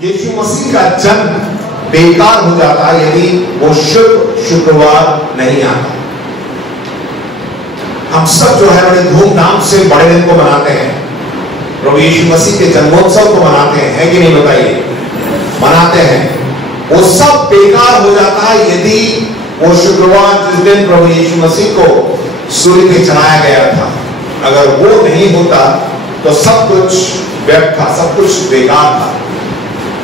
यीशु मसीह का जन्म बेकार हो जाता यदि वो शुक्रवार नहीं आता। हम सब जो है बड़े धूमधाम से बड़े दिन को मनाते हैं, प्रभु यीशु मसीह के जन्मोत्सव को मनाते हैं, है कि नहीं बताइए? मनाते हैं। वो सब बेकार हो जाता है यदि वो शुक्रवार जिस दिन प्रभु यीशु मसीह को सूली पे चढ़ाया गया था, अगर वो नहीं होता तो सब कुछ व्यर्थ था, सब कुछ बेकार था।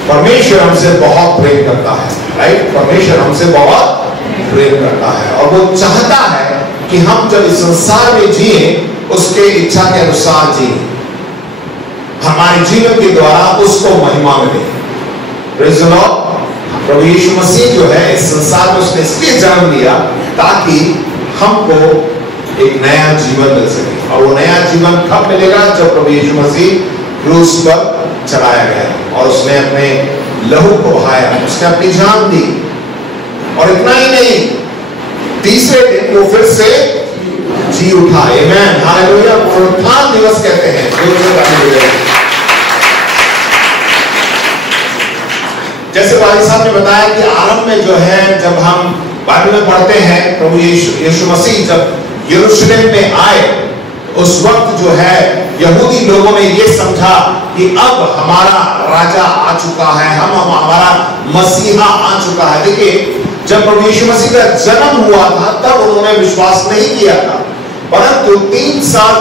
परमेश्वर हमसे बहुत प्रेम करता है, राइट? परमेश्वर हमसे बहुत प्रेम करता है और वो चाहता है कि हम जब इस संसार में जिए उसके इच्छा के अनुसार जिए, हमारे जीवन के द्वारा उसको महिमा मिले। Praise the Lord. प्रभु यीशु मसीह जो है इस संसार में उसने इसलिए जन्म लिया ताकि हमको एक नया जीवन मिल सके। और वो नया जीवन कब मिलेगा? जब प्रभु यीशु मसीह क्रूस पर चढ़ाया गया और उसने अपने लहू को बहाया, उसने अपनी जान दी। और इतना ही नहीं, तीसरे दिन वो फिर से जी उठा। आमेन, हालेलुया। पुनरुत्थान दिवस कहते हैं। जैसे भाई साहब ने बताया कि आरंभ में जो है जब हम बाइबल में पढ़ते हैं प्रभु यीशु मसीह जब यरूशलेम में आए, उस वक्त जो है यहूदी लोगों ने ये समझा कि अब हमारा राजा आ चुका है, हमारा मसीहा आ चुका है। देखिए, जब प्रभु यीशु मसीह का जन्म हुआ था तब उन्होंने विश्वास नहीं किया था, परंतु 3 साल,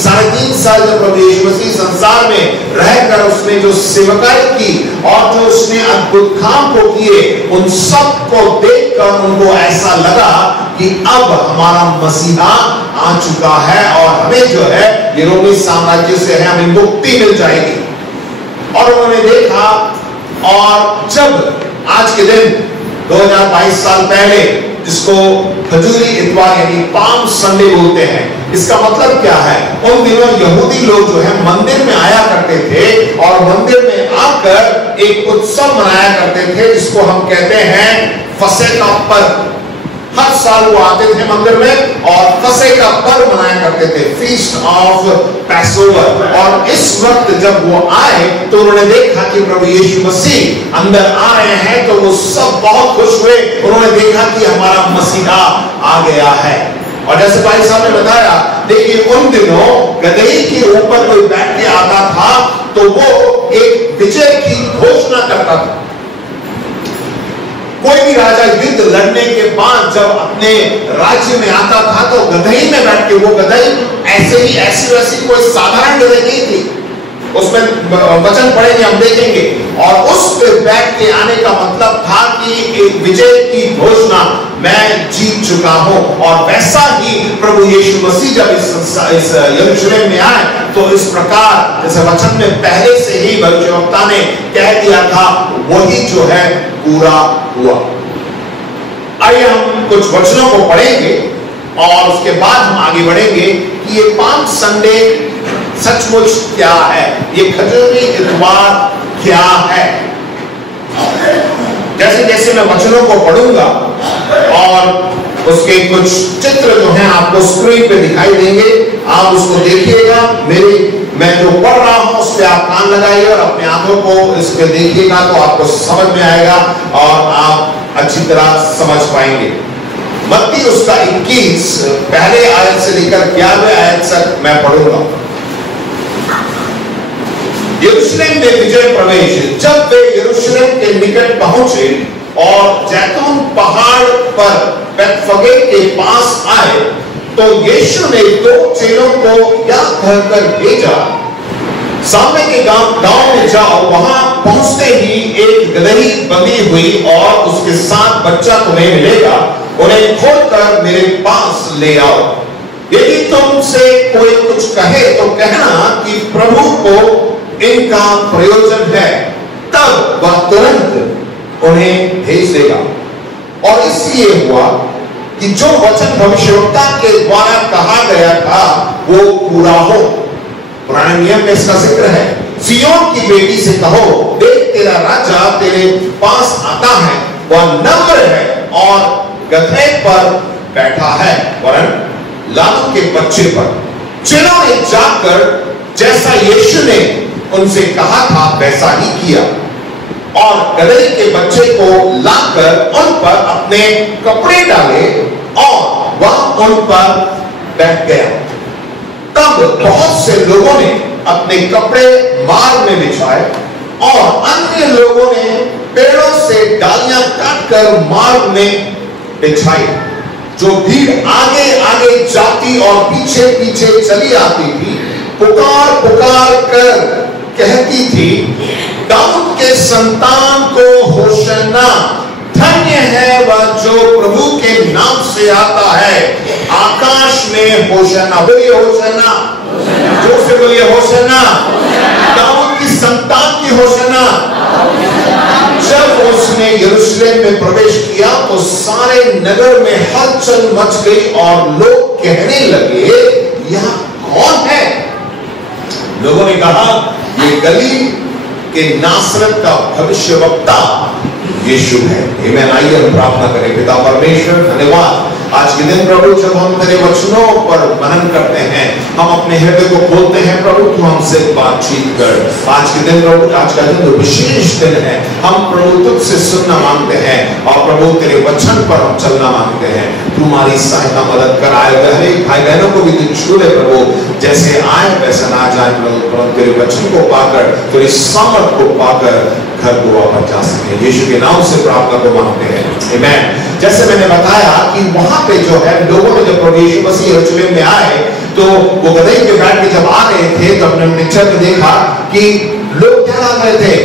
साढ़े 3 साल जब प्रभु यीशु मसीह संसार में रहकर उसने जो सेवकाई की और जो उसने अद्भुत काम को किए, उन सब को देखकर उनको ऐसा लगा कि अब हमारा मसीहा आ चुका है और हमें जो है ये रोमी साम्राज्य से है हमें मुक्ति मिल जाएगी। और उन्होंने देखा, और जब आज के दिन 2022 साल पहले, जिसको खजूरी इतवार यानी पाम संडे बोलते हैं, इसका मतलब क्या है? उन दिनों यहूदी लोग जो है मंदिर में आया करते थे और मंदिर में आकर एक उत्सव मनाया करते थे जिसको हम कहते हैं फसह का पर्व। हर साल वो आते थे मंदिर में और फसह का पर्व मनाया करते थे, फीस्ट ऑफ पैसोवर। और इस वक्त जब वो आए तो उन्होंने देखा कि प्रभु यीशु मसीह अंदर आ रहे हैं, तो वो सब बहुत खुश हुए। उन्होंने देखा कि हमारा मसीहा आ गया है। और जैसे भाई साहब ने बताया, देखिए उन दिनों गदही के ऊपर कोई बैठ के आता था तो वो एक विजय की घोषणा करता था। कोई भी राजा युद्ध लड़ने के बाद जब अपने राज्य में आता था तो गदही में बैठ के, वो गदही ऐसे ही ऐसी वैसी कोई साधारण गदही नहीं थी, उसमें वचन पढ़ेंगे हम देखेंगे। और उस पे बैठ के आने का मतलब था कि एक विजय की घोषणा, मैं जीत चुका हूं। और वैसा ही प्रभु यीशु मसीह जब इस यरूशलेम में आए तो इस प्रकार जैसे वचन में पहले से ही भविष्यवक्ता ने कह दिया था, वही जो है पूरा हुआ। आइए हम कुछ वचनों को पढ़ेंगे और उसके बाद हम आगे बढ़ेंगे कि ये पाम संडे सचमुच क्या है, ये खजूरी इतवार क्या है। जैसे जैसे मैं वचनों को पढ़ूंगा और उसके कुछ चित्र जो हैं आपको स्क्रीन पे दिखाई देंगे, आप उसको देखिएगा। मैं जो पढ़ रहा हूं उस पर आप कान लगाइए और अपने आंखों को इस पे देखिएगा तो आपको समझ में आएगा और आप अच्छी तरह समझ पाएंगे। मत्ती उसका 21 पहले आयत से लेकर 11वें आयत तक मैं पढ़ूंगा। यरूशलेम में विजय प्रवेश। जब वे यरूशलेम के निकट पहुंचे और जैतून पहाड़ पर बेतफगे के पास आए तो यीशु ने 2 चेलों को यह कहकर भेजा, सामने के गांव में जाओ, वहां पहुंचते ही एक गदही बंधी हुई और उसके साथ बच्चा तुम्हें मिलेगा, उन्हें खोलकर मेरे पास ले आओ। यदि तुमसे कोई कुछ कहे तो कहना कि प्रभु को इनका प्रयोजन है, तब वह तुरंत उन्हें भेज देगा। और इसलिए हुआ कि जो वचन भविष्यवक्ता के द्वारा कहा गया था वो पूरा हो। पुराने नियम में इसका जिक्र है, सिय्योन की बेटी से कहो, देख तेरा राजा तेरे पास आता है, वह नम्र है और गधे पर बैठा है, वरन लालू के बच्चे पर। चेलों ने जाकर जैसा यीशु ने उनसे कहा था वैसा ही किया। और गदही के बच्चे को लाकर उन पर अपने कपड़े डाले और वह उन पर बैठ गया। तब बहुत से लोगों ने अपने कपड़े मार्ग में बिछाए और अन्य लोगों ने पेड़ों से डालियां काटकर मार्ग में बिछाई। जो भीड़ आगे आगे जाती और पीछे पीछे चली आती थी, पुकार पुकार कर कहती थी, दाऊद के संतान को होशन्ना, धन्य है वह जो प्रभु के नाम से आता है, आकाश में होशन्ना। बोलिए होशन्ना, जोर से बोलिए होशन्ना, दाऊद की संतान की होशन्ना। जब उसने यरूशलेम में प्रवेश किया तो सारे नगर में हलचल मच गई और लोग कहने लगे, यह कौन है? लोगों ने कहा, ये गलील के नासरत का भविष्यवक्ता यीशु है। आमीन। आइए हम प्रार्थना करें। पिता परमेश्वर, धन्यवाद आज के दिन प्रभु, जब हम तेरे वचनों पर मनन करते हैं, हम अपने हृदय को खोलते हैं प्रभु, तू हमसे बातचीत कर। आज के दिन प्रभु, आज का दिन तो विशेष दिन है, हम प्रभु तुझसे सुनना मांगते हैं और प्रभु तेरे वचन पर हम चलना मांगते हैं। तू हमारी सहायता मदद कर। आए हुए भाई बहनों को भी तू छू ले प्रभु, जैसे आए वैसा ना जाए प्रभु, तेरे वचन को पाकर, तेरी सामर्थ को पाकर घर को वापस जा सके। यीशु के नाम से प्रार्थना को मांगते हैं, आमीन। जैसे मैंने बताया कि वहां पे जो है लोगों ने जब प्रभु यीशु मसीह यरूशलेम में आए तो वो गदही पे बैठ के जब आ रहे थे तो अपने पिक्चर में देखा कि लोग क्या कर रहे थे,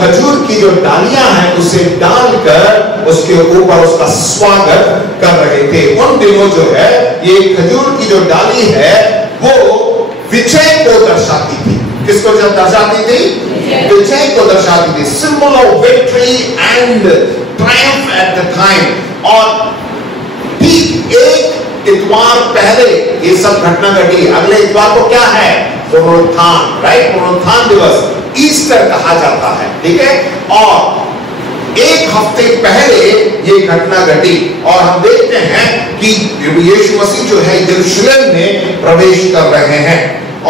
खजूर की जो डालियां हैं उसे डालकर उसके ऊपर उसका स्वागत कर रहे थे। उन दिनों जो है ये खजूर की जो डाली है वो विजय को दर्शाती थी। किसको जब दर्शाती थी? विजय को दर्शाती थी। Symbol of victory and Triumph at the time. और ठीक एक इतवार पहले ये सब घटना घटी। अगले इतवार को क्या है? पुनरुत्थान, राइट? पुनरुत्थान दिवस, ईस्टर कहा जाता है, ठीक है। और एक हफ्ते पहले ये घटना घटी और हम देखते हैं कि यीशु मसीह जो है यरूशलेम में प्रवेश कर रहे हैं।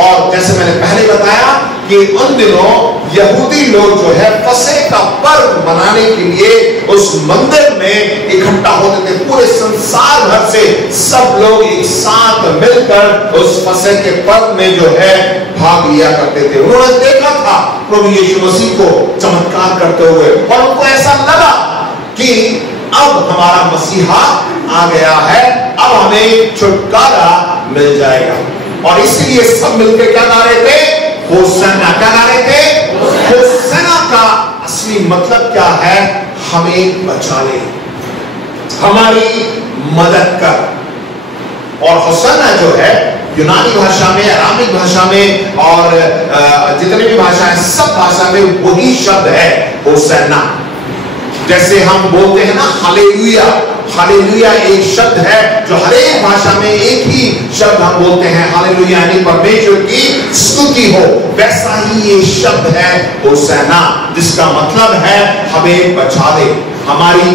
और जैसे मैंने पहले बताया कि उन दिनों यहूदी लोग जो है फसह का पर्व मनाने के लिए उस मंदिर में इकट्ठा होते थे। पूरे संसार भर से सब लोग एक साथ मिलकर उस फसह के पर्व में जो है भाग लिया करते थे। उन्होंने देखा था प्रभु यीशु मसीह को चमत्कार करते हुए और उनको ऐसा लगा कि अब हमारा मसीहा आ गया है, अब हमें छुटकारा मिल जाएगा। और इसलिए सब मिलकर क्या गा रहे थे? होसन्ना। क्या गा रहे थे? होसन्ना का असली मतलब क्या है? हमें बचा ले, हमारी मदद कर। और होसन्ना जो है यूनानी भाषा में, अरामिक भाषा में और जितने भी भाषा है सब भाषा में वही शब्द है होसन्ना। जैसे हम बोलते हैं ना हालेलुया, हालेलुया एक शब्द है जो हर एक भाषा में एक ही शब्द हम बोलते हैं, हालेलुया यानी परमेश्वर की स्तुति हो। वैसा ही ये शब्द है होसन्ना, जिसका मतलब है हमें बचा दे, हमारी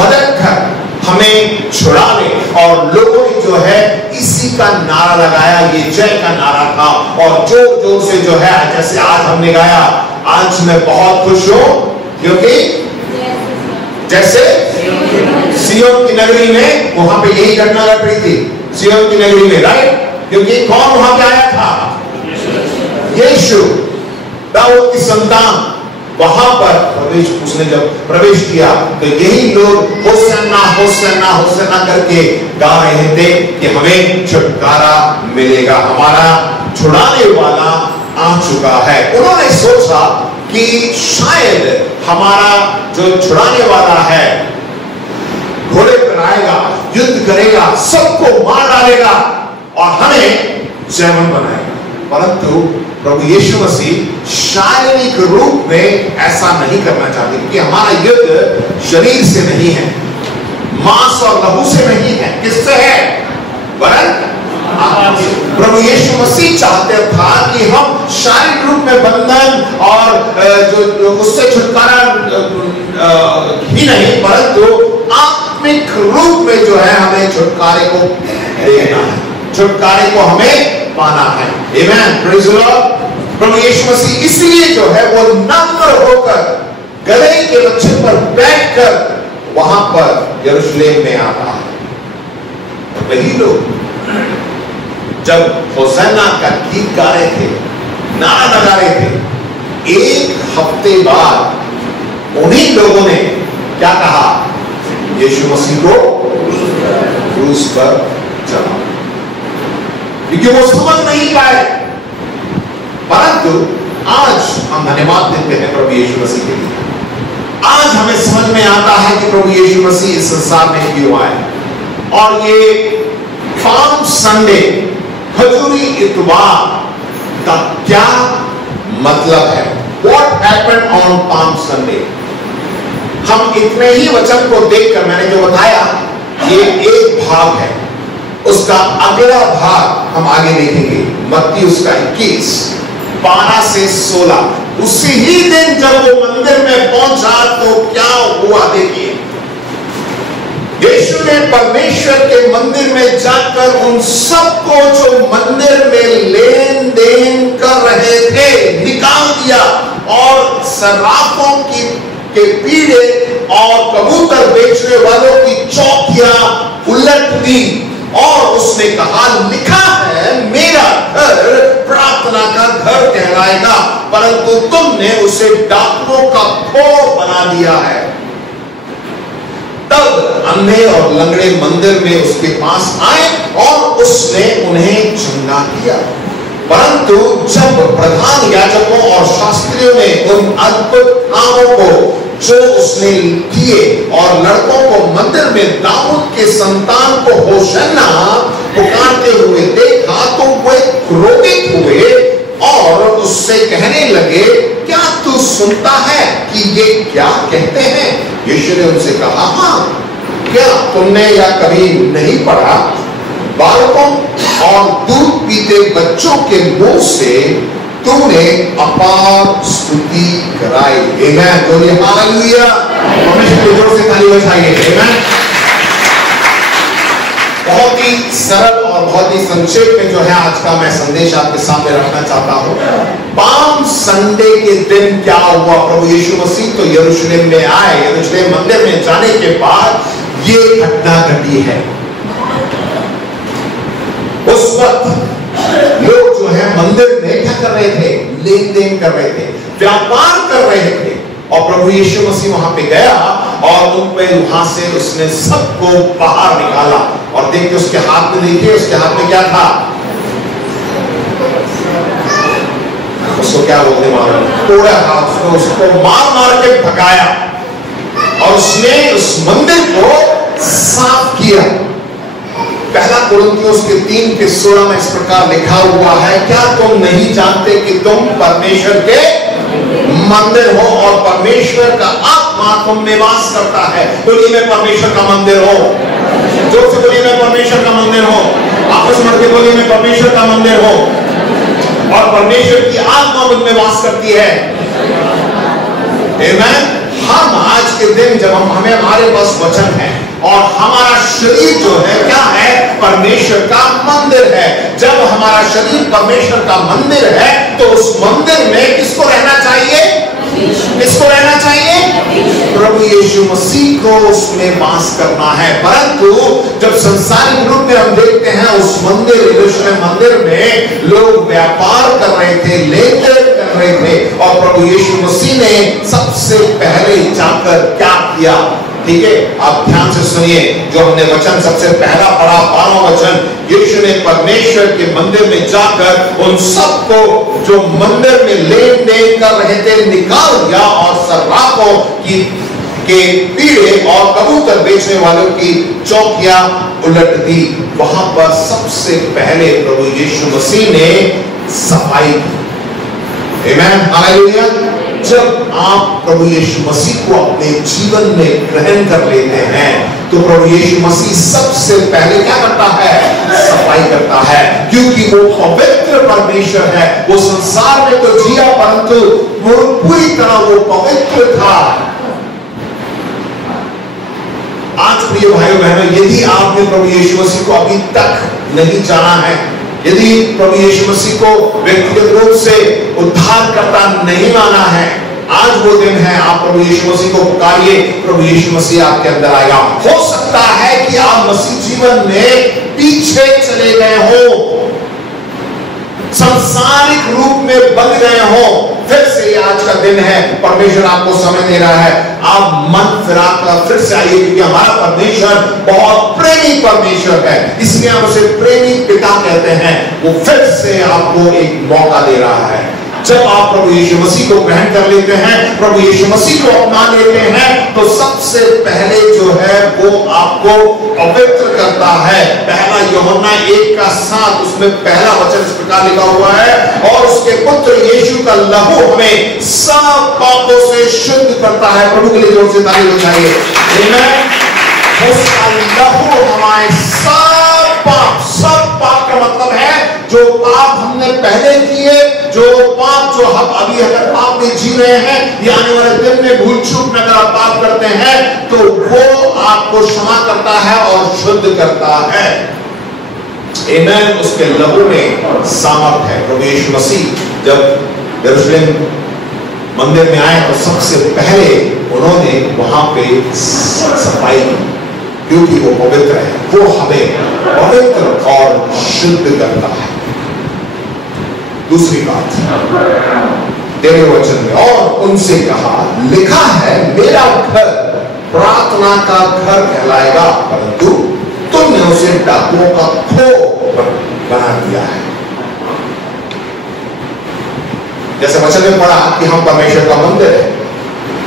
मदद कर, हमें छुड़ा ले। और लोगों ने जो है इसी का नारा लगाया, ये जय का नारा था। और जोर जोर से जो है, जैसे आज हमने गाया, आज मैं बहुत खुश हूं क्योंकि जैसे सियोन की नगरी में, वहां पे यही घटना घट रही थी सियोन की नगरी में, राइट? क्योंकि कौन वहां पे आया था? यीशु, दाऊद की संतान। वहां पर उसने जब प्रवेश किया तो यही लोग होसन्ना होसन्ना होसन्ना करके गा रहे थे कि हमें छुटकारा मिलेगा, हमारा छुड़ाने वाला आ चुका है। उन्होंने सोचा कि शायद हमारा जो छुड़ाने वाला है घोड़े पर आएगा, युद्ध करेगा, सबको मार डालेगा और हमें जयवन बनाएगा। परंतु प्रभु यीशु मसीह शारीरिक रूप में ऐसा नहीं करना चाहते, क्योंकि हमारा युद्ध शरीर से नहीं है, मांस और लहू से नहीं है। किससे है? वरन प्रभु यीशु मसीह चाहते था कि हम शारीरिक रूप में बंधन और जो उससे छुटकारा ही नहीं, परंतु आत्मिक रूप में जो है हमें छुटकारे को देना है, छुटकारे को हमें पाना है। आमीन, प्रेज़ द लॉर्ड। प्रभु यीशु मसीह इसलिए जो है वो नम्र होकर बैठकर वहां पर यरूशलेम में आता है। वही लोग जब होसन्ना का गीत गा रहे थे, नारा लगा रहे थे, एक हफ्ते बाद उन्हीं लोगों ने क्या कहा? यीशु मसीह को क्रूस पर चढ़ाओ, क्योंकि वो समझ नहीं पाए। परंतु आज हम धन्यवाद देते हैं प्रभु यीशु मसीह के लिए। आज हमें समझ में आता है कि प्रभु यीशु मसीह इस संसार में क्यों आए, और ये पाम संडे, खजूरी इतवार का क्या मतलब है। What happened on Palm Sunday? हम इतने ही वचन को देखकर, मैंने जो बताया ये एक भाग है, उसका अगला भाग हम आगे देखेंगे। मत्ती उसका 21, 12 से 16। उसी ही दिन जब वो मंदिर में पहुंचा तो क्या हुआ देखिए। यीशु ने परमेश्वर के मंदिर में जाकर उन सबको जो मंदिर में लेन देन कर रहे थे निकाल दिया, और सर्राफों के पीढ़े और कबूतर बेचने वालों की चौकियां उलट दी, और उसने कहा, लिखा है मेरा घर प्रार्थना का घर कहलाएगा, परंतु तुमने उसे डाकुओं का खोर बना दिया है। तब अंधे और लंगड़े मंदिर में उसके पास आए और उसने उन्हें चंगा किया। परंतु जब प्रधान याजकों और शास्त्रियों ने उन अद्भुत कामों को जो उसने किए और लड़कों को मंदिर में दाऊद के संतान को होशन्ना पुकारते हुए देखा, तो वे क्रोधित हुए और उससे कहने लगे, क्या तू सुनता है कि ये क्या कहते हैं? यीशु ने उनसे कहा, हाँ, क्या तुमने या कभी नहीं पढ़ा, बालकों और दूध पीते बच्चों के मुंह से तूने अपार स्तुति कराई। आमेन। बोलिए हालेलुया। परमेश्वर को जोर से ताली बजाइए। आमेन। बहुत ही सरल और बहुत ही संक्षेप में जो है आज का मैं संदेश आपके सामने रखना चाहता हूं। पाम संडे के दिन क्या हुआ? प्रभु यीशु मसीह तो यरूशलेम में आए। यरूशलेम मंदिर में जाने के बाद ये घटना घटी है। उस वक्त लोग जो है मंदिर में क्या कर रहे थे? लेन देन कर रहे थे, व्यापार कर रहे थे, और प्रभु यीशु मसीह वहां पे गया और उन पे वहां से उसने सबको बाहर निकाला। और देखिए उसके हाथ में, देखिए उसके हाथ में क्या था? उसको क्या बोलते मालूम? तोड़ा था उसको मार मार के भगाया, और उसने उस मंदिर को साफ किया। पहला कुरिन्थियों के 3:16 में इस प्रकार लिखा हुआ है, क्या तुम नहीं जानते कि तुम परमेश्वर के मंदिर हो और परमेश्वर का आत्मा तुम में वास करता है? बोलिए मैं परमेश्वर का मंदिर हो। जोर से बोलिए मैं परमेश्वर का मंदिर हो। आपस में बोलिए मैं परमेश्वर का मंदिर हो, और परमेश्वर की आत्मा मुझ में वास करती है। आमेन। हम आज के दिन जब हमें हमारे पास वचन है और हमारा शरीर जो है क्या है? परमेश्वर का मंदिर है। जब हमारा शरीर परमेश्वर का मंदिर है तो उस मंदिर में किसको रहना चाहिए? किसको रहना चाहिए? प्रभु यीशु मसीह को उसमें वास करना है। परंतु जब संसारिक रूप में हम देखते हैं उस मंदिर, यरूशलेम मंदिर में लोग व्यापार कर रहे थे, लेन देन कर रहे थे, और प्रभु यीशु मसीह ने सबसे पहले जाकर क्या किया? ठीक है, आप ध्यान से सुनिए जो हमने वचन सबसे पहला पढ़ा, 12वां वचन। यीशु ने परमेश्वर के मंदिर में जाकर उन सबको जो मंदिर में लेन देन कर रहे थे निकाल दिया, और सर्राफों के पीढ़े और कबूतर बेचने वालों की चौकियां उलट दी। वहां पर सबसे पहले प्रभु यीशु मसीह ने सफाई की। आमेन, हालेलुया। जब आप प्रभु यीशु मसीह को अपने जीवन में ग्रहण कर लेते हैं तो प्रभु यीशु मसीह सबसे पहले क्या करता है? सफाई करता है, क्योंकि वो पवित्र परमेश्वर है। वो संसार में तो जिया परंतु वो पूरी तरह वो पवित्र था। आज प्रिय भाइयों बहनों, यदि आपने प्रभु यीशु मसीह को अभी तक नहीं जाना है, यदि प्रभु यीशु मसीह को व्यक्तिगत रूप से उद्धारकर्ता नहीं माना है, आज वो दिन है, आप प्रभु यीशु मसीह को पुकारिए, प्रभु यीशु मसीह आपके अंदर आएगा। हो सकता है कि आप मसीह जीवन में पीछे चले गए हो, सांसारिक रूप में बंध गए हो, फिर से आज का दिन है, परमेश्वर आपको समय दे रहा है, आप मन फिराकर फिर से आइए, क्योंकि हमारा परमेश्वर बहुत प्रेमी परमेश्वर है, इसलिए हम उसे प्रेमी पिता कहते हैं। वो फिर से आपको एक मौका दे रहा है। जब आप प्रभु यीशु मसीह को ग्रहण कर लेते हैं, प्रभु यीशु मसीह को अपना लेते हैं, तो सबसे पहले जो है वो आपको पवित्र करता है। पहला यूहन्ना 1:7 उसमें पहला वचन इस प्रकार लिखा हुआ है, और उसके पुत्र यीशु का लहू हमें सब पापों से शुद्ध करता है। प्रभु के लिए जोर से ताली बजाइए। उसका लहू हमारे सब पाप का मतलब है जो पाप हमने पहले किए, जो पाप जो हम अभी अगर पाप में जी रहे हैं, या आने वाले दिन में भूल चूक में अगर आप पाप करते हैं, तो वो आपको क्षमा करता है और शुद्ध करता है। आमीन। उसके लहू में सामर्थ है। प्रभु यीशु मसीह जब यरूशलेम मंदिर में आए तो सबसे पहले उन्होंने वहां पे सफाई, क्योंकि वो पवित्र है, वो हमें पवित्र और शुद्ध करता है। दूसरी बात, तेरे वचन में और उनसे कहा, लिखा है मेरा घर प्रार्थना का घर कहलाएगा, परंतु तुमने उसे डाकुओं का खो बना दिया है। जैसे वचन में पढ़ा कि हम परमेश्वर का मंदिर है,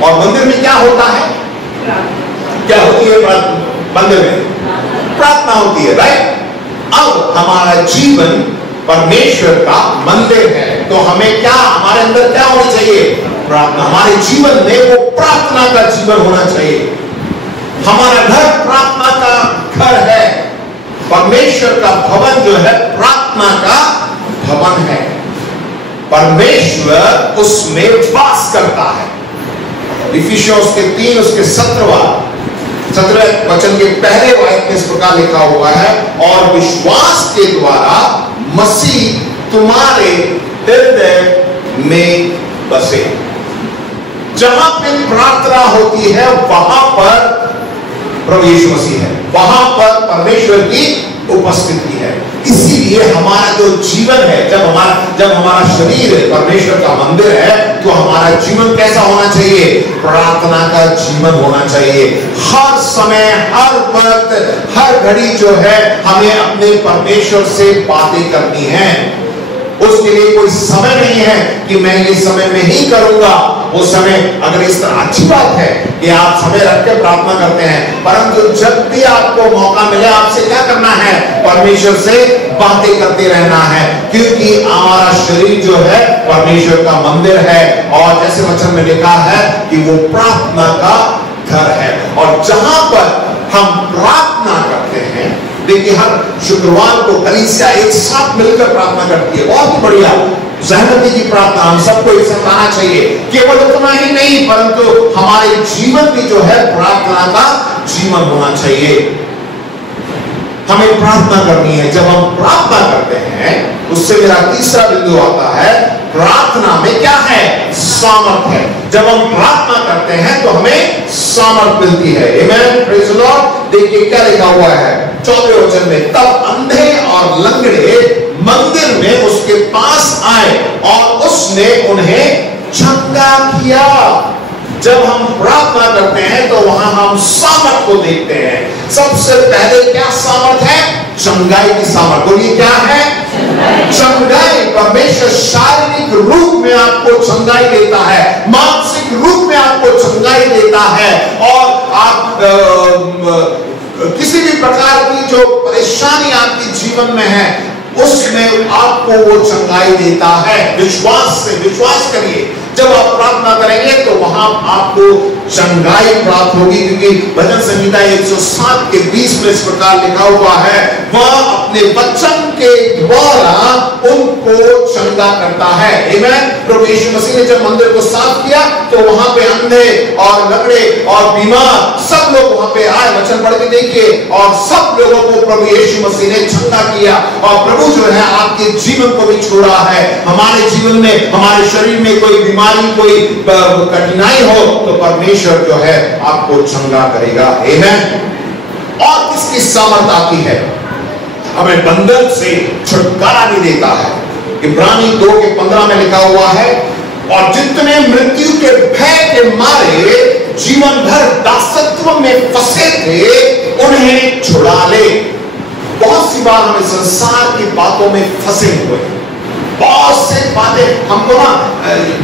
और मंदिर में क्या होता है, क्या होती है मंदिर में? प्रार्थना होती है, राइट। अब हमारा जीवन परमेश्वर का मंदिर है, तो हमें क्या, हमारे अंदर क्या होना चाहिए? प्रार्थना। हमारे जीवन में वो प्रार्थना का जीवन होना चाहिए। हमारा घर प्रार्थना का घर है। परमेश्वर का भवन जो है प्रार्थना का भवन है। परमेश्वर उसमें वास करता है। इफिसियों उसके 3 उसके 17 वचन के पहले वाक्य में इस प्रकार लिखा हुआ है, और विश्वास के द्वारा मसीह तुम्हारे हृदय में बसे। जहां पे प्रार्थना होती है वहां पर प्रभु यीशु मसीह है, वहां पर परमेश्वर की उपस्थिति है। इसीलिए हमारा जो जीवन है, जब हमारा शरीर परमेश्वर का मंदिर है, तो हमारा जीवन कैसा होना चाहिए? प्रार्थना का जीवन होना चाहिए। हर समय, हर वक्त, हर घड़ी जो है हमें अपने परमेश्वर से बातें करनी है। उसके लिए कोई समय नहीं है कि मैं ये समय में ही करूंगा, वो समय, अगर इस तरह अच्छी बात है कि आप समय रख के प्रार्थना करते हैं, परंतु जब भी आपको मौका मिले, आपसे क्या करना है? परमेश्वर से बातें करते रहना है, क्योंकि हमारा शरीर जो है परमेश्वर का मंदिर है, और जैसे वचन में लिखा है कि वो प्रार्थना का घर है। और जहां पर हम प्रार्थना करते हैं, देखिए हर शुक्रवार को कलीसिया एक साथ मिलकर प्रार्थना करती है, बहुत ही बढ़िया। सहमति की प्रार्थना हम सबको एक साथ आना चाहिए। केवल उतना ही नहीं, परंतु हमारे जीवन भी जो है प्रार्थना का जीवन होना चाहिए। हमें प्रार्थना करनी है। जब हम प्रार्थना करते हैं, उससे मेरा तीसरा बिंदु आता है, प्रार्थना में क्या है? सामर्थ है। जब हम प्रार्थना करते हैं तो हमें सामर्थ मिलती है। आमीन, प्रेज़ द लॉर्ड। देखिए क्या लिखा हुआ है 14वें वचन में, तब अंधे और लंगड़े मंदिर में उसके पास आए और उसने उन्हें चंगा किया। जब हम प्रार्थना करते हैं तो वहां हम सामर्थ को देखते हैं। सबसे पहले क्या सामर्थ है? चंगाई की सामर्थ। बोलिए क्या है? चंगाई। परमेश्वर शारीरिक रूप में आपको चंगाई देता है, मानसिक रूप में आपको चंगाई देता है, और आप किसी भी प्रकार की जो परेशानी आपके जीवन में है, उसमें आपको वो चंगाई देता है। विश्वास से, विश्वास करिए, जब आप प्रार्थना करेंगे तो वहां आपको चंगाई प्राप्त होगी, क्योंकि भजन संहिता 107 के 20 में इस प्रकार लिखा हुआ है, वह अपने वचन के द्वारा उनको चंगा करता है। आमीन। प्रभु यीशु मसीह ने जब मंदिर को साफ किया तो वहां पे अंधे और लंगड़े और बीमार सब लोग वहां पे आए, वचन पढ़ के देखिए, और सब लोगों को प्रभु यीशु मसीह ने चंगा किया। और प्रभु जो है आपके जीवन को भी छोड़ा है। हमारे जीवन में, हमारे शरीर में कोई बीमारी, कोई कठिनाई हो तो परमेश्वर जो है आपको चंगा करेगा। आमीन। और किसकी सामर्थ आती है? हमें बंधन से छुटकारा भी देता है। इब्रानी 2:15 में लिखा हुआ है, और जितने मृत्यु के भय के मारे जीवन भर दासत्व में फंसे थे उन्हें छुड़ा ले। बहुत सी बार हमें संसार की बातों में फंसे हुए, बहुत से बातें हमको ना,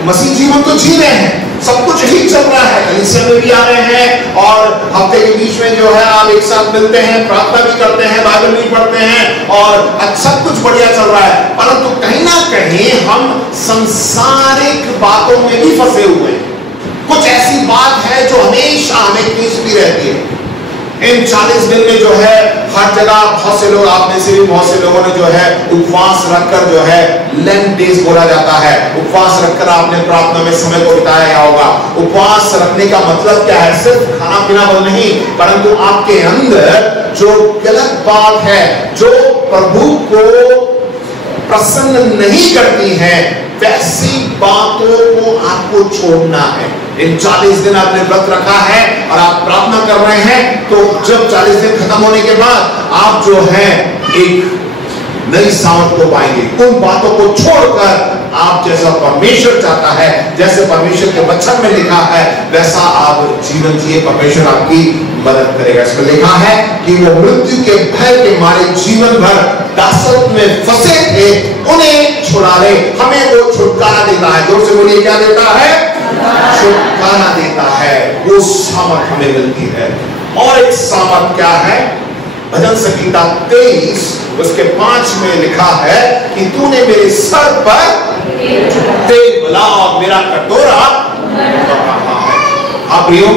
मसीह जीवन तो जी रहे हैं, सब कुछ ठीक चल रहा है, कलीसिया में भी आ रहे हैं, और हफ्ते के बीच में जो है आप एक साथ मिलते हैं, प्रार्थना भी करते हैं, बाइबल भी पढ़ते हैं, और सब कुछ बढ़िया चल रहा है। परंतु कहीं ना कहीं हम संसारिक बातों में भी फंसे हुए हैं। कुछ ऐसी बात है जो हमेशा हमें खींचती रहती है। इन 40 दिन में जो है हर जगह बहुत से लोग, आप में से भी बहुत से लोगों ने जो है उपवास रखकर, जो है लेंट डेज बोला जाता है, उपवास रखकर आपने प्रार्थना में समय को बिताया होगा। उपवास रखने का मतलब क्या है? सिर्फ खाना पीना बंद नहीं, परंतु आपके अंदर जो गलत बात है, जो प्रभु को प्रसन्न नहीं करती है, वैसी बातों को आपको छोड़ना है। इन 40 दिन आपने व्रत रखा है और आप प्रार्थना कर रहे हैं, तो जब 40 दिन खत्म होने के बाद आप जो है एक नई सामर्थ को पाएंगे। उन बातों को छोड़कर आप जैसा परमेश्वर चाहता है, जैसे परमेश्वर के वचन में लिखा है, वैसा आप जीवन जिए। परमेश्वर आपकी मदद करेगा। इसमें लिखा है कि वो मृत्यु के भय के मारे जीवन भर दासत्व में फंसे थे, उन्हें छुड़ा ले। हमें वो छुटकारा देता है। जोर से बोलिए, क्या देता है? छुटकारा देता है। वो सामर्थ हमें मिलती है। और एक सामर्थ क्या है? भजन संहिता 23 उसके 5 में लिखा है कि तूने मेरे सर पर तेल मिला और मेरा कटोरा रहा है। आप प्रियो,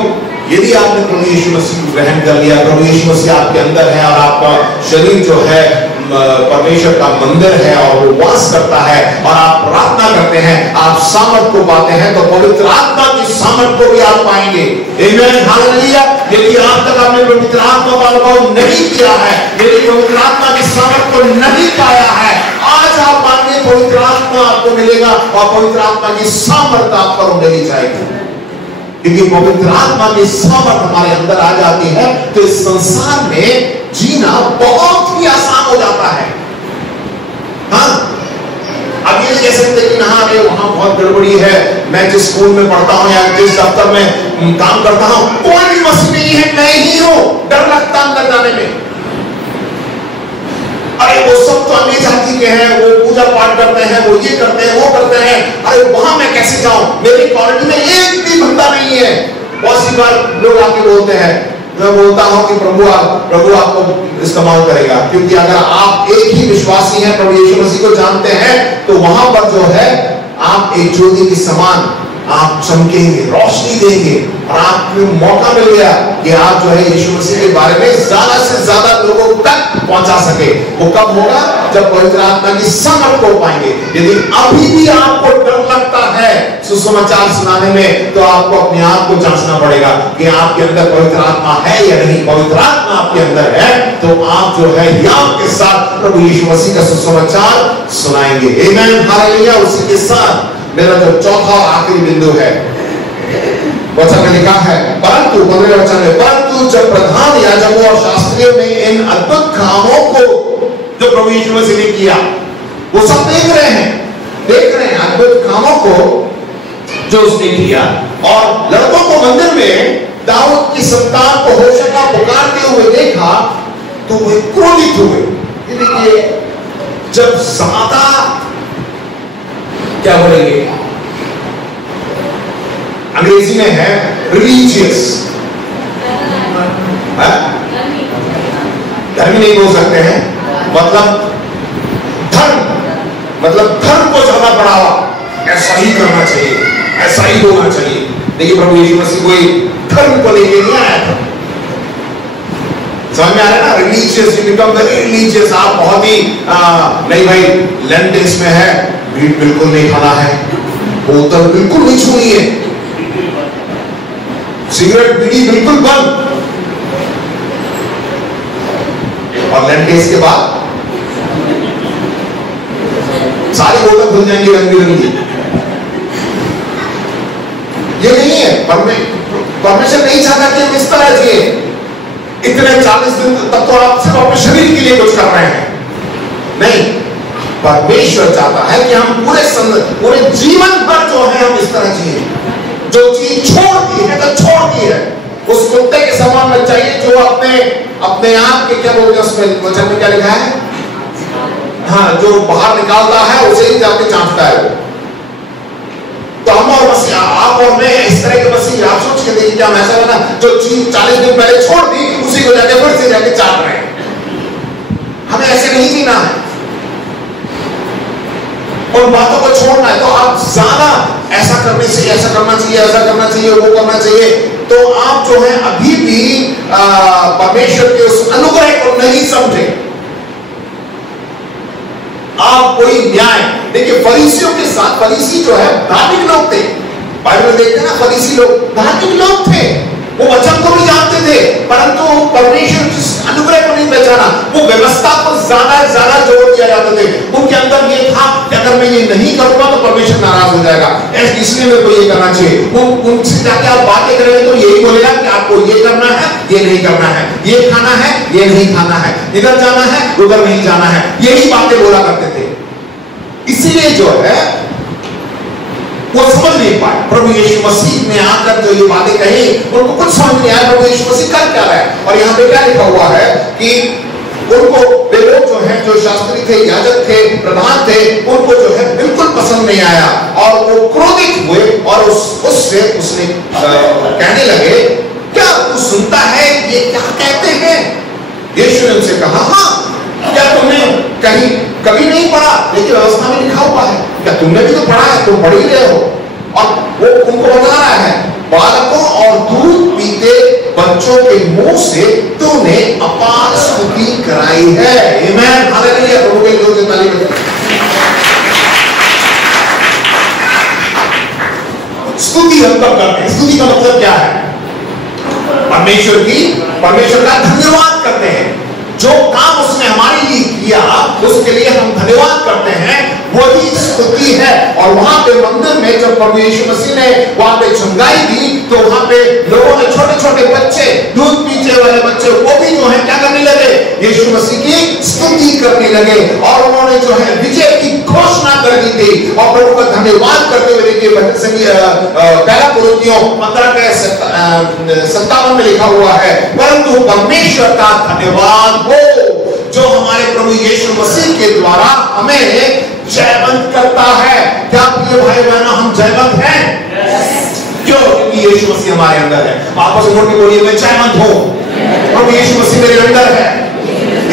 यदि आपने प्रभु यीशु मसीह को ग्रहण कर लिया, प्रभु यीशु मसीह आपके अंदर है और आपका शरीर जो है परमेश्वर का मंदिर है और वो वास करता है, और आप प्रार्थना करते हैं, आप सामर्थ को पाते हैं, तो पवित्र आत्मा की सामर्थ को भी आप पाएंगे। आमीन, हालेलुया। यदि आज तक आपने पवित्र आत्मा का अनुभव नहीं किया है, यदि पवित्र आत्मा की सामर्थ को नहीं पाया है, आज आप मानिए पवित्र आत्मा आपको मिलेगा और पवित्र आत्मा की सामर्थ आप पर मिली जाएगी। क्योंकि पवित्र आत्मा की सामर्थ हमारे अंदर आ जाती है तो इस संसार में जीना बहुत ही आसान हो जाता है। हाँ, अब ये कह सकते कि हाँ अरे वहां बहुत गड़बड़ी है, मैं जिस स्कूल में पढ़ता हूं या जिस दफ्तर में काम करता हूं कोई भी मसीह नहीं है, मैं ही हूं, डर लगता अंदर जाने में। अरे वो सब तो अन्य जाति के हैं, वो पूजा पाठ करते हैं, वो ये करते हैं, वो करते हैं, अरे वहां मैं कैसे जाऊं? मेरी क्वालिटी में एक भी बंदा नहीं है। बहुत सी बार लोग आके बोलते हैं, मैं बोलता हूं कि प्रभु आपको इस्तेमाल करेगा, क्योंकि अगर आप एक ही विश्वासी हैं, प्रभु यीशु मसीह को जानते हैं, तो वहां पर जो है आप एक ज्योति के समान आप चमकेंगे, रोशनी देंगे, और आपको मौका मिल गया कि आप जो है यीशु मसीह के बारे में ज्यादा से ज्यादा लोगों तक पहुंचा सके। वो कब होगा? जब पवित्र आत्मा की सामर्थ को पाएंगे। यदि अभी भी आपको डर लगता है सुसमाचार सुनाने में, तो आपको अपने आप को जांचना पड़ेगा कि आपके अंदर पवित्र आत्मा है या नहीं। पवित्र आत्मा आपके अंदर है तो आप जो है याद के साथ प्रभु यीशु मसीह का सुसमाचार सुनाएंगे। आमीन, हालेलुया। उसी के साथ मेरा जो चौथा और आखिरी बिंदु है, वचन में लिखा है, परंतु 15वें वचन में, परंतु जब प्रधान याजकों और शास्त्रियों ने इन अद्भुत कामों को जो प्रभु यीशु मसीह ने किया, वो सब देख रहे हैं अद्भुत कामों को जो उसने किया, और लड़कों को मंदिर में दाऊद की संतान को होशन्ना पुकारते हुए देखा तो वे क्रोधित हुए। ये देखिए, जब ज्यादा क्या बोलेंगे, अंग्रेजी में है रिलीजियस, धर्म नहीं बोल सकते हैं, मतलब धर्म को ज्यादा बढ़ावा, ऐसा ही करना चाहिए, ऐसा ही होना चाहिए। देखिए, प्रभु यीशु मसीह कोई धर्म को लेके नहीं आया था। समझ में आ रहा है ना? Religious, you become very religious. आप बहुत ही नहीं भाई, लेंट इसमें है, मीट बिल्कुल नहीं खाना है, बोतल बिल्कुल नहीं छूनी है, सिगरेट बीड़ी बिल्कुल बंद, और 11 डेज के बाद सारी बोतल खुल जाएंगी रंग बिरंगी। ये नहीं है, परमेश्वर नहीं चाहता कि हम इस तरह जिए। इतने 40 दिन तक तो आप सिर्फ अपने शरीर के लिए कुछ कर रहे हैं, नहीं। परमेश्वर चाहता है कि हम पूरे जीवन भर जो है हम इस तरह जिए। जो चीज छोड़ दी है तो छोड़ दी है। उस कुत्ते के समान में चाहिए जो अपने आप के, क्या बोलते हैं उसमें वचन में क्या लिखा है, हाँ, जो बाहर निकालता है उसे ही जाके चाटता है वो। तो हम और मसीह, आप और मैं इस तरह के मसीह, आप सोच के देखिए क्या हम ऐसा है ना, जो चीज 40 दिन पहले छोड़ दी उसी को जाके फिर से जाके चाट रहे हैं। हमें ऐसे नहीं जीना है, उन बातों को छोड़ना है। तो आप ज्यादा ऐसा करने से ऐसा करना चाहिए, ऐसा करना चाहिए, वो करना चाहिए, तो आप जो है अभी भी परमेश्वर के उस अनुग्रह को नहीं समझे। आप कोई न्याय देखिए, फरीसियों के साथ, फरीसी जो है धार्मिक लोग थे, बाइबल में देखते हैं ना, फरीसी लोग धार्मिक लोग थे, वो वचन को भी जानते थे, परंतु परमेश्वर के अनुग्रह को नहीं पहचाना। वो व्यवस्था को ज्यादा जोर दिया जाते थे। उनके अंदर ये था कि अगर मैं ये नहीं करूंगा तो परमेश्वर नाराज हो जाएगा, इसलिए मेरे को ये करना चाहिए। उनसे जाके आप बातें करेंगे तो यही बोलेगा कि आपको ये करना है, ये नहीं करना है, ये खाना है, ये नहीं खाना है, इधर जाना है, उधर नहीं जाना है, यही बातें बोला करते थे। इसीलिए जो है वो समझ नहीं पाए। प्रभु यीशु मसीह ने आकर जो ये बातें कही उनको कुछ समझ नहीं आया प्रभु यीशु मसीह कर क्या रहा है। और यहाँ पे क्या लिखा हुआ है कि उनको वे लोग जो है, जो शास्त्री थे, याजक थे, प्रधान थे, उनको जो है बिल्कुल पसंद नहीं आया और वो क्रोधित हुए और उसने कहने लगे, क्या तू सुनता है ये क्या कहते हैं? यीशु ने उनसे कहा, हाँ, क्या तुमने कहीं कभी नहीं पढ़ा, लेकिन व्यवस्था में लिखा हुआ है। क्या तुमने भी तो पढ़ा है, तुम पढ़ ही रहे हो। और वो उनको बता रहा है, बालकों और दूध पीते बच्चों के मुंह से तूने अपार स्तुति कराई है। आमेन, हालेलुया। प्रभु के जोर से ताली बजाइए। स्तुति हम कब करते हैं? स्तुति का मतलब क्या है? परमेश्वर का धन्यवाद करते हैं। जो काम उसने हमारे लिए किया उसके लिए हम धन्यवाद करते हैं, वही स्तुति है। और वहां पे मंदिर में जब प्रभु यीशु मसीह ने वहां पे चंगाई दी तो वहां पे लोगों ने, छोटे छोटे बच्चे, दूध पीने वाले बच्चे, वो भी जो है क्या करने लगे? यीशु मसीह की स्तुति करने लगे और उन्होंने जो है विजय की घोषणा कर दी थी और प्रभु का धन्यवाद करते हुए। देखिए पहला कुरिन्थियों 15:57 में लिखा हुआ है, परंतु परमेश्वर का धन्यवाद हो जो हमारे प्रभु यीशु मसीह के द्वारा हमें जयवंत करता है। क्या प्रिय भाई बहनों, हम जयवंत हैं? क्यों? क्योंकि यीशु मसीह हमारे अंदर है। आपस में बोल के बोलिए, मैं जयवंत हूं, प्रभु यीशु मसीह मेरे अंदर है।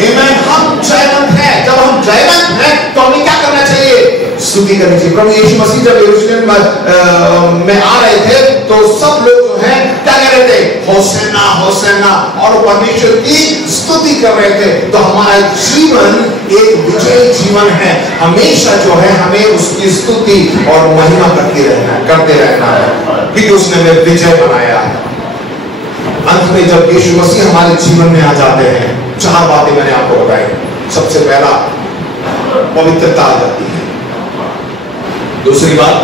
आमीन। हम जयवंत हैं। जब हम जयवंत हैं तो हमें क्या करना चाहिए? स्तुति करनी चाहिए। प्रभु यीशु मसीह जब यरूशलेम में आ रहे थे तो सब लोग जो है क्या कह रहे थे? होसेना होसेना, और परमेश्वर की स्तुति कर रहे थे। तो हमारा जीवन एक विजयी जीवन है। हमेशा जो है हमें उसकी स्तुति और महिमा करते रहना है, क्योंकि उसने हमें विजय बनाया है। अंत में जब यीशु मसीह हमारे जीवन में आ जाते हैं, 4 बातें मैंने आपको बताई। सबसे पहला, पवित्रता आ जाती है। दूसरी बात,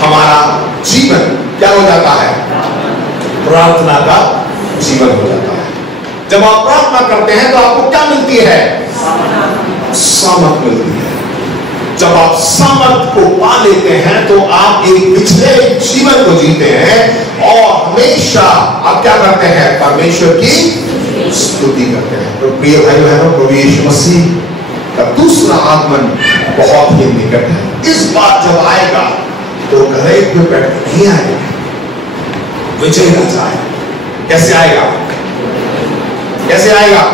हमारा जीवन क्या हो जाता है? प्रार्थना का जीवन हो जाता है। जब आप प्रार्थना करते हैं तो आपको क्या मिलती है? सामर्थ मिलती है। जब आप सामर्थ को पा लेते हैं तो आप एक पिछले जीवन को जीते हैं और हमेशा आप क्या करते हैं? परमेश्वर की स्तुति करते हैं। तो प्रिय भाई बहनों, प्रभु यीशु मसीह का दूसरा आगमन बहुत ही निकट है। इस बार जब आएगा तो घरे पे बैठ नहीं आएगा, विजय राजा आएगा। कैसे आएगा? कैसे आएगा?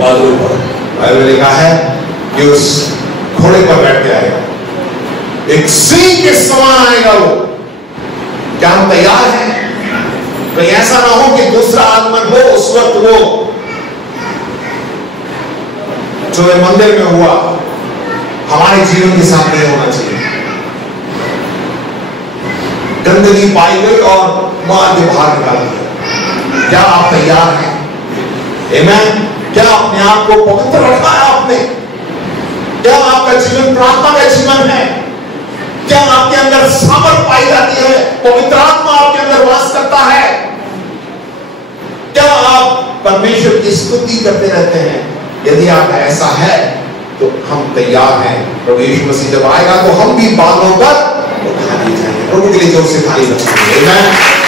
बादलों पर। बाइबल में लिखा है कि उस घोड़े पर बैठ के आएगा, एक सिंह के समान आएगा वो। क्या हम तैयार हैं? तो ऐसा ना हो कि दूसरा आगमन हो उस वक्त वो जो मंदिर में हुआ हमारे जीवन के साथ नहीं होना चाहिए। गंदगी पाई गई और मार के बाहर निकाल दिया। क्या आप तैयार हैं? आमीन। क्या अपने आप को पवित्र रखा है आपने? क्या आपका जीवन प्रार्थना का जीवन है? क्या आपके अंदर सामर्थ पाई जाती है? पवित्र आत्मा आपके अंदर वास करता है? क्या आप परमेश्वर की स्तुति करते रहते हैं? यदि आप ऐसा है तो हम तैयार हैं। प्रभु यीशु मसीह जब आएगा तो हम भी बालों पर उठा लिए जाएंगे। प्रभु के लिए जोर से ताली बजाएंगे। आमीन।